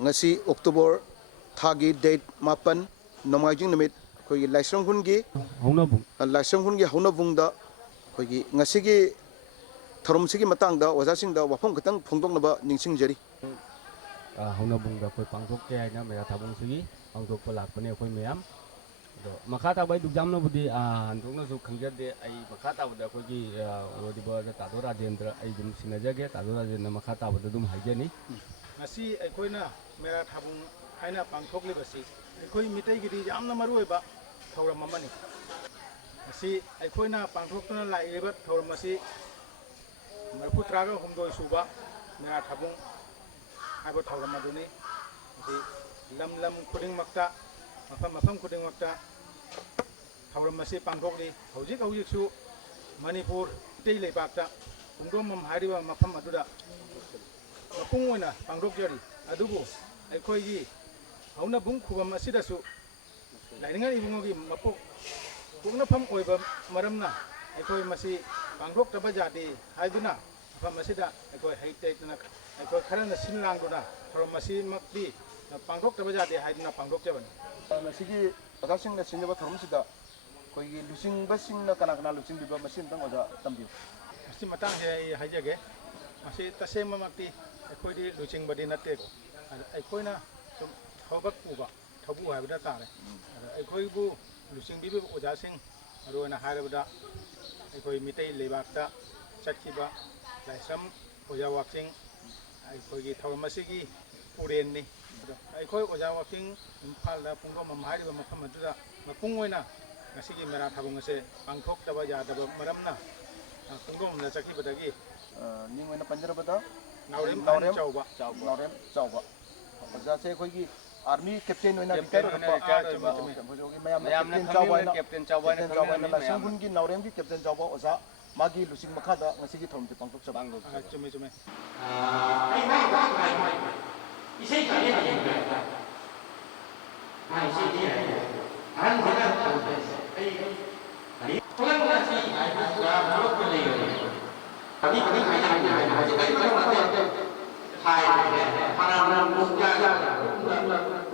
ngasi October thagi date mapan nomaijing namit khoi Laishramkhun gi Haunabung Haunabung da khoi ngasi gi thauram sigi matang da oja sing da wafam khitang phongdoknaba ningsingjari Haunabung da khoi Pangthokhi haina Mera Thabung sigi pangthokpa lakpane khoi mayam do makhada bai dujamna budi handokna su khangjade ai makhada bada khoi gi rodiba da tadora dendra ai dum sinajage tadora dendra makhada bada dum haijani ngasi aikoina Mera Thabung haina pangthoklibasi aikoi mitai gidi yamna maruoiba thauram amani ngasi aikoina pangthoktuna laireba thauram asi marfu traga humdoi suba Mera Thabung haiba thauram aduni ngasi lam khudingmakta mafam khudingmakta thauram asi pangthokli hojik su Manipur tei leibakta humdomam hariba mafam aduda mapung oina pangthokjari adubu aikoigi Haunabung khubam asidasu lainingan ibungogi mapok poknafam oiba maramna aikoi masi pangthokta bajadi haiduna mafam asida aikoi haitena aikoi kharana sinlangduna thauram masi makti pangthokta bajadi haiduna pangthokjabani masigi oja na sinjaba thauram sida khoi luching basing na kana luching biba masin tang oja tambi masi matang he haijage masi tasema makti aikoi di luching badi natte ko aikoina thobak uba thobu haibda tare aikoi bu luching bibi oja sing arona hairabda aikoi mitai lebakta chatkiba laisam oja waking aikoi gi thauram asigi purenni aikoi oja waking impalda pungdo mam hairiba mafam aduda mapung oina ngasigi Mera Thabung ase pangthoktaba yadaba maramna pungdo mamna chakibadagi ning oina panjarabada NAOREM CHAOBA oja se khoi gi army captain oina retire captain chawba na Laishramkhun gi NAOREM gi captain chawba oja magi luching makhada ngasigi thauram ti pangthok chaba chume ai mai isei ka ye ye ai isei ye an jana ai pulang nasi ai ya bulok ko le kami hai para muda utara ini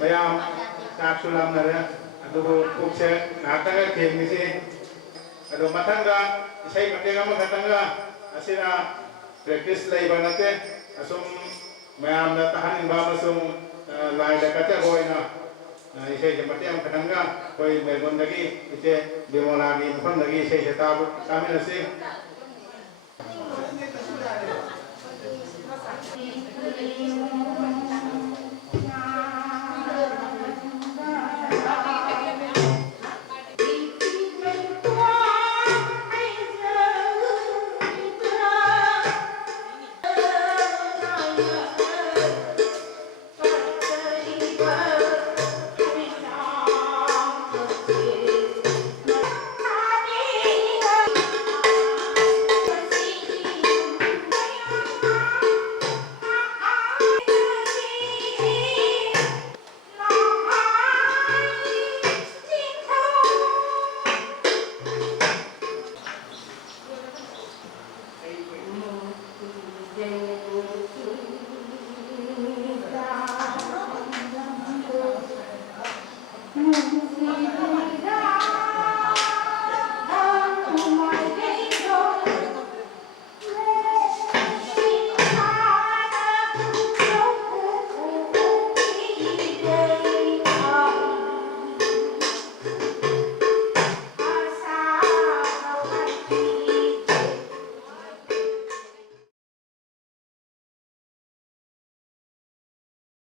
Mayam tak sulam nara aduh kukse natanga kemisi aduh matanga isai matega matanga asira practice lay banate asum mayam na tahan ba masum lai da kata goina isai jamate am katanga koi melbon lagi ite demolagi mufam lagi isai setabu kami nasi